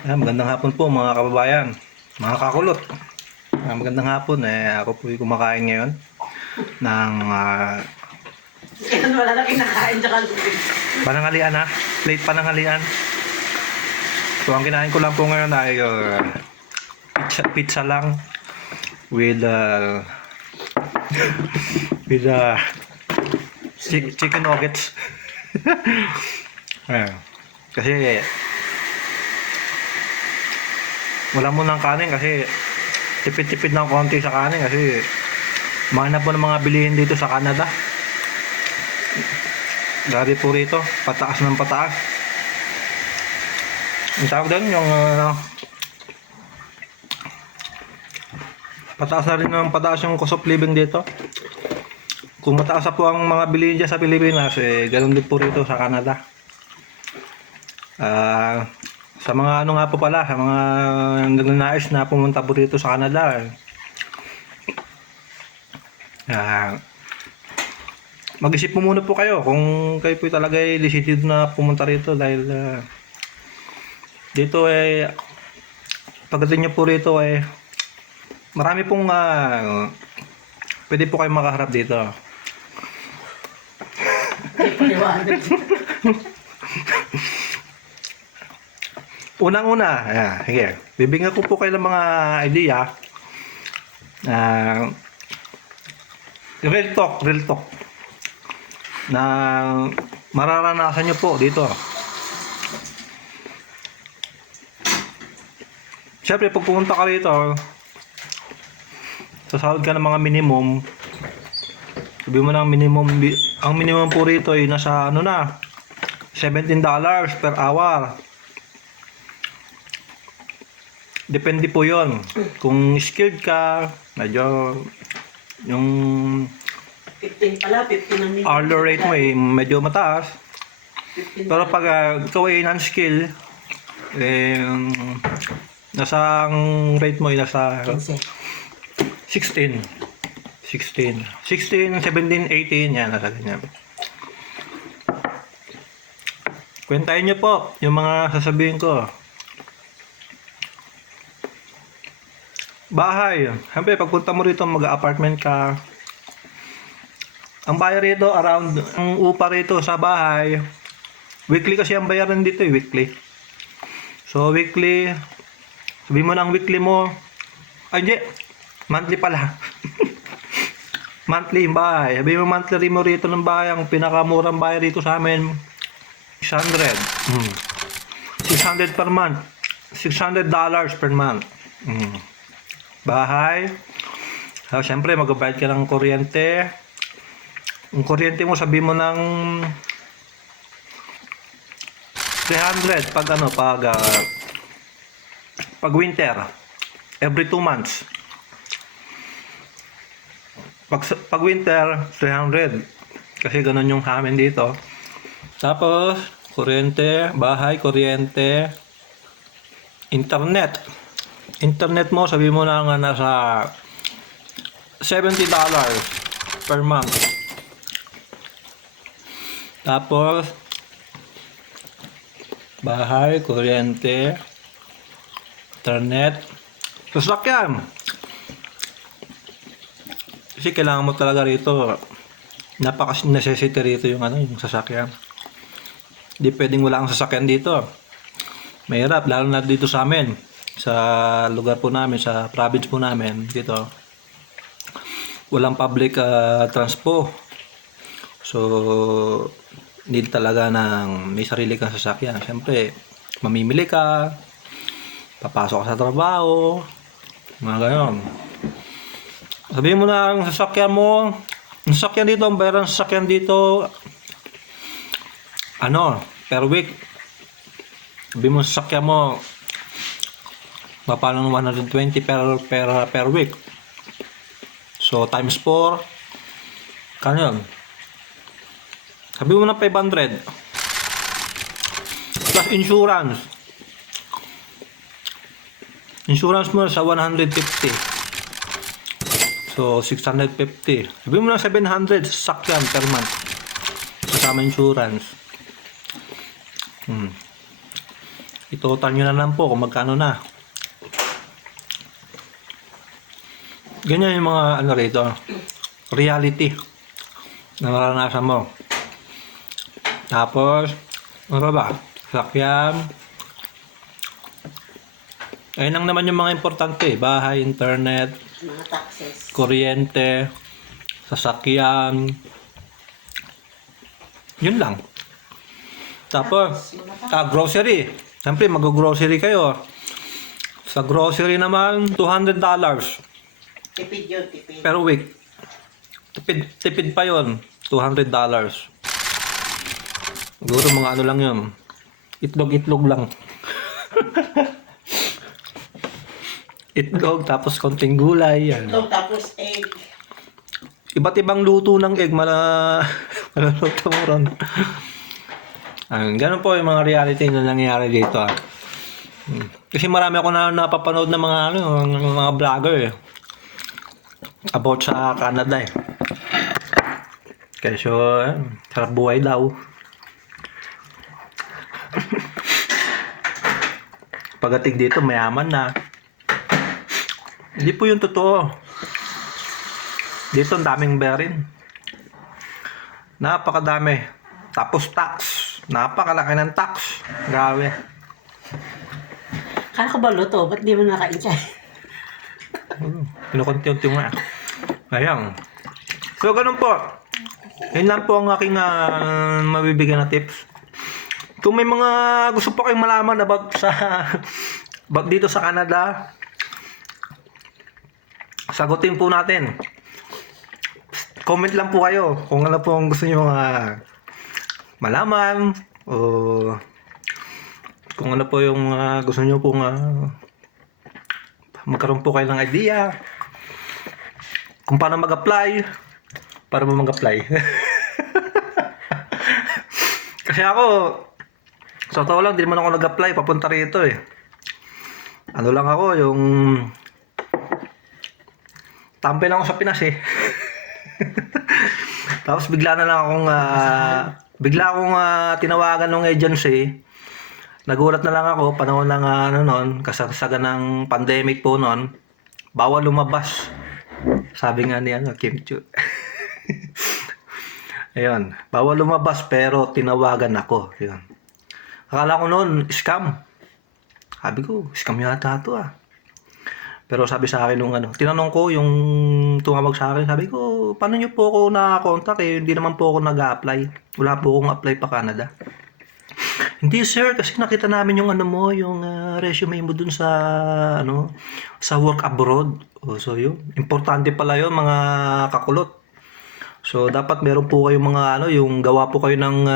Magandang hapon po mga kababayan, mga kakulot. Magandang hapon, ako po kumakain ngayon ng Yan, wala na kinakain tsaka lubig. pananghalian plate pananghalian. So ang kinain ko lang po ngayon ay pizza lang with with chicken nuggets. Kasi wala mo ng kanin kasi tipid-tipid ng konti sa kanin kasi mahal na po ng mga bilihin dito sa Canada. Grabe po rito, pataas ng pataas. Ang tawag doon yung pataas na rin ng pataas yung cost of living dito. Kung mataas na po ang mga bilihin dyan sa Pilipinas, ganun din po rito sa Canada. Sa mga ano nga po pala, sa mga nagnanais na pumunta po dito sa Canada, mag-isip po muna po kayo kung kayo po talaga ay decided na pumunta rito dahil dito pagdating nyo po rito marami pong pwede po kayo makaharap dito. Paliwanag. Unang-una, sige, bibigyan ko po kayo ng mga idea. Real talk na mararanasan nyo po dito. Siyempre, pag pumunta ka rito, sasahod ka ng mga minimum. Sabi mo ng minimum, ang minimum po rito ay nasa $17 per hour. Depende po yon. Kung skilled ka, medyo yung 15 pala, 15 ang minimum. hourly rate mo medyo mataas. 15 Pero pag ikaw ay non-skill, nasa ang rate mo ay nasa 15. 16, 17, 18, yan, nasa ganyan. Kwentahin nyo po yung mga sasabihin ko. Bahay. Siyempre, pagpunta mo rito, mag-apartment ka. Ang bayar rito, ang upa rito sa bahay, weekly kasi ang bayaran dito weekly. So, weekly, sabi mo ng weekly mo, hindi, monthly pala. Monthly yung bahay. Sabi mo monthly mo rito ng bahay, ang pinakamurang bahay rito sa amin, 600. 600 per month. $600 per month. Bahay. So, siyempre, mag-bayad ka ng kuryente. Ang kuryente mo, sabi mo ng 300 pag winter. Every 2 months. Pag winter, 300. Kasi ganun yung amin dito. Tapos, kuryente, bahay, kuryente, internet. Internet mo, sabi mo na nga nasa $70 per month. Tapos, bahay, kuryente, internet, sasakyan. Kasi kailangan mo talaga rito, napaka-necessity rito yung yung sasakyan. Hindi pwedeng wala ang sasakyan dito. Mahirap, lalo na dito sa amin. Sa lugar po namin, sa province po namin, dito, walang public transpo. So, need talaga ng may sarili kang sasakyan. Siyempre, mamimili ka, papasok ka sa trabaho, mga gayon. Sabihin mo na ang sasakyan mo, ang sasakyan dito, ang bayaran ng sasakyan dito, per week. Sabihin mo sa sasakyan mo, paano 120 per week. So, times 4. Kano yun? Sabi mo na 500. Plus insurance. Insurance mo sa 150. So, 650. Sabi mo na 700 sa sakyan per month. Kasama insurance. itotal nyo na lang po kung magkano na. Ganyan yung mga ano rito, reality na naranasan mo. Tapos, ano ba? Sakyan. Ayun lang naman yung mga importante. Bahay, internet, Mga taxes. kuryente, sasakyan. Yun lang. Tapos, grocery. Siyempre, mag-grocery kayo. Sa grocery naman, $200 Tipid yun, tipid. per week. Tipid pa yon, $200. Siguro mga ano lang yun. Itlog lang. Itlog, tapos konting gulay. Yan. Itlog, tapos egg. Iba't ibang luto ng egg, maluluto mo ron. Ganun po yung mga reality na nangyayari dito. Kasi marami ako na napapanood ng mga mga vlogger about sa Canada eh. Kaya so, sarap buhay daw. Pagdating dito, mayaman na. Hindi po yung totoo. Dito, ang daming berin. Napakadami. Tapos tax. Napakalaki ng tax. Grabe. Kala ko ba luto? Ba't di mo nakain siya? Kinukunti-unti nga. Ayan. So, ganun po. Yun lang po ang aking mabibigyan na tips. Kung may mga gusto po kayong malaman about dito sa Canada, sagutin po natin. Comment lang po kayo kung ano po ang gusto niyo malaman o kung ano po yung gusto niyo po magkaroon po kayo ng idea kung paano mag-apply para mo mag-apply. Kasi ako, sa totoo lang, di naman ako nag-apply papunta rito eh. Ano lang ako, yung tampe lang ako sa Pinas eh. Tapos bigla akong tinawagan ng agency. Nagulat na lang ako, panahon ng kasagsagan ng pandemic po noon. Bawal lumabas. Sabi nga ni Kim Chu. Ayun, bawal lumabas pero tinawagan ako. Ayun. Akala ko noon, scam. Sabi ko, scam yata ito ah. Pero sabi sa akin nung tinanong ko yung tumawag sa akin, sabi ko, paano nyo po ako na-contact eh? Hindi naman po ako nag-apply. Wala po akong apply pa Canada. Hindi sir, kasi nakita namin yung yung resume mo dun sa sa work abroad. So yun, importante pala yun mga kakulot. So dapat meron po kayong mga yung gawa po kayo ng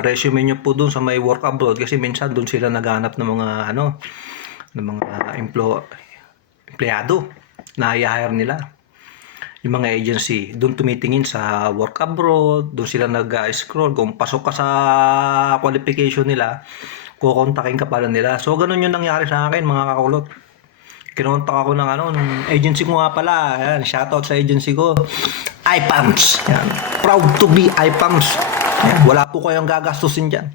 resume nyo po dun sa may work abroad kasi minsan dun sila naghanap ng mga ng mga empleyado na i-hire nila. Yung mga agency, doon tumitingin sa work abroad, doon sila nag-scroll. Kung pasok ka sa qualification nila, kukontakin ka pala nila. So, ganun yung nangyari sa akin, mga kakulot. Kinontak ako ng ng agency ko nga pala. Ayan, shoutout sa agency ko. iPAMS. Ayan. Proud to be iPAMS. Ayan. Wala po kayong gagastusin dyan.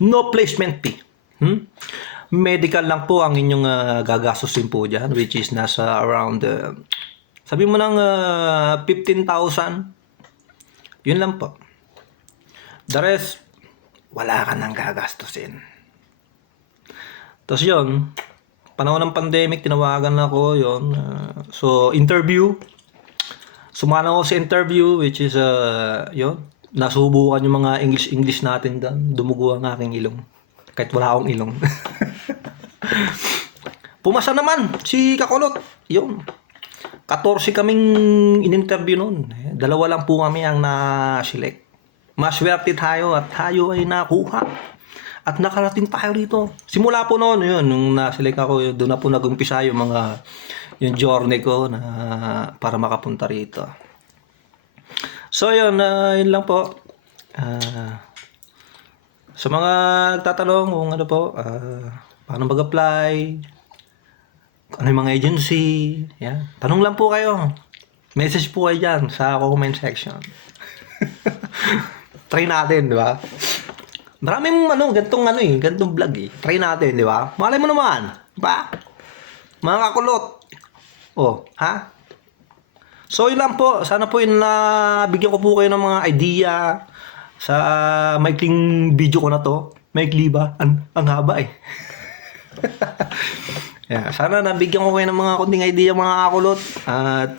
No placement fee. Medical lang po ang inyong gagastusin po dyan, which is nasa around sabi mo ng 15,000. Yun lang po. The rest, wala ka nang gagastusin. Tapos yun, panahon ng pandemic, tinawagan ako yun. So, interview. Sumana ako sa interview, which is, yun, nasubukan yung mga English natin doon. Dumugo ang aking ilong. Kahit wala akong ilong. Pumasa naman si Kakulot. Yun. 14 kaming in-interview noon. Dalawa lang po kami ang na-select. Maswerte tayo at tayo ay nakuha. At nakarating tayo rito. Simula po noon, yun, nung na-select ako, doon na po nag-umpisa yung journey ko na para makapunta rito. So yun, yun lang po. Sa mga nagtatanong kung paano mag-apply, ano yung mga agency, yan. Tanong lang po kayo. Message po kayo dyan sa comment section. Try natin, di ba? Maraming gantong vlog eh. Try natin, di ba? Malay mo naman, di ba? Mga kakulot. Oh, ha? So, yun lang po. Sana po yun na bigyan ko po kayo ng mga idea sa maikling video ko na to. Maikli ba? Ang haba eh. Yeah, sana nabigyan ko kayo ng mga kunting idea mga kakulot. At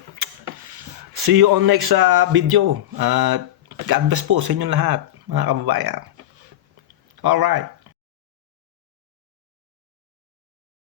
see you on next video. At God bless po sa inyong lahat, mga kababayan. Alright.